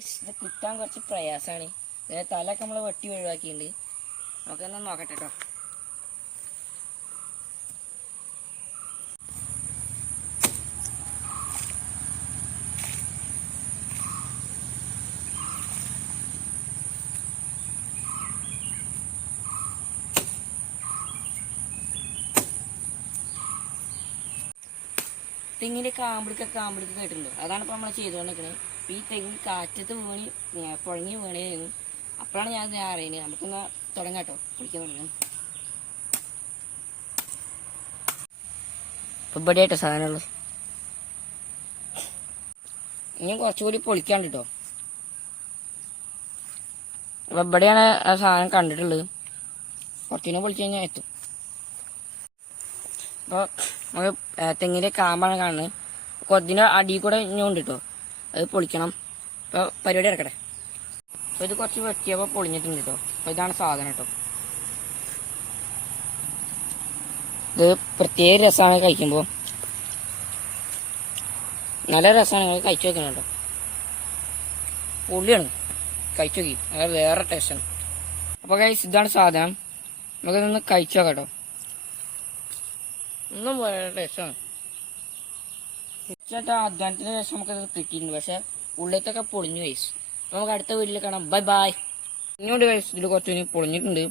ഇത് കിട്ടാൻ കുറച്ച് പ്രയാസമാണ്. ഇതിന്റെ തലയൊക്കെ നമ്മൾ വെട്ടി ഒഴിവാക്കിയിട്ടുണ്ട്. നമുക്കൊന്ന് നോക്കട്ടെ കേട്ടോ. തെങ്ങിൻ്റെ കാമ്പിടിക്കൊക്കെ കേട്ടിട്ടുണ്ടോ? അതാണ് ഇപ്പോൾ നമ്മൾ ചെയ്തുകൊണ്ടിരിക്കുന്നത്. അപ്പോൾ ഈ തെങ്ങ് കാറ്റത്ത് വീണി പുഴങ്ങി വീണേന്ന്. അപ്പോഴാണ് ഞാൻ അറിയുന്നത്. നമുക്കൊന്ന് തുടങ്ങാം കേട്ടോ, പൊളിക്കാൻ തുടങ്ങാം. ഇപ്പം ഇവിടെ ആയിട്ടോ സാധനമുള്ളത്. ഇനിയും കുറച്ചുകൂടി പൊളിക്കാണ്ട് കേട്ടോ. അപ്പം ഇവിടെയാണ് ആ സാധനം കണ്ടിട്ടുള്ളത്. കുറച്ചുകൂടി പൊളിച്ച് കഴിഞ്ഞാൽ എത്തും. അപ്പോൾ നമ്മൾ തെങ്ങിൻ്റെ കാമ്പാണ് കാണുന്നത്. കുറച്ചിൻ്റെ അടിയിൽ കൂടെ ഇഞ്ഞുണ്ട് കേട്ടോ, അത് പൊളിക്കണം. അപ്പോൾ പരിപാടി ഇറക്കട്ടെ. അപ്പോൾ ഇത് കുറച്ച് വെട്ടിയപ്പോൾ പൊളിഞ്ഞിട്ടുണ്ട് കേട്ടോ. അപ്പോൾ ഇതാണ് സാധനം കേട്ടോ. ഇത് പ്രത്യേക രസമാണ് കഴിക്കുമ്പോൾ, നല്ല രസമാണ്. നിങ്ങൾ കഴിച്ചു നോക്കണം കേട്ടോ. പൊള്ളിയാണ്, കഴിച്ചു നോക്കി, അത് വേറെ ടേസ്റ്റാണ്. അപ്പോൾ ഗൈസ് ഇതാണ് സാധനം. നമുക്കിതൊന്ന് കഴിച്ചു നോക്കാം കേട്ടോ. ഒന്നും വേറെ ടേസ്റ്റാണ്. തീർച്ചയായിട്ടും അധ്വാനത്തിന് ശേഷം നമുക്കത് കിട്ടിയിട്ടുണ്ട്. പക്ഷെ ഉള്ളിലത്തൊക്കെ പൊളിഞ്ഞു ഗൈസ്. നമുക്ക് അടുത്ത വീട്ടിൽ കാണാം. Bye bye. ഇങ്ങോട്ട് ഗൈസ് ഇതിൽ കുറച്ച് പൊളിഞ്ഞിട്ടുണ്ട്.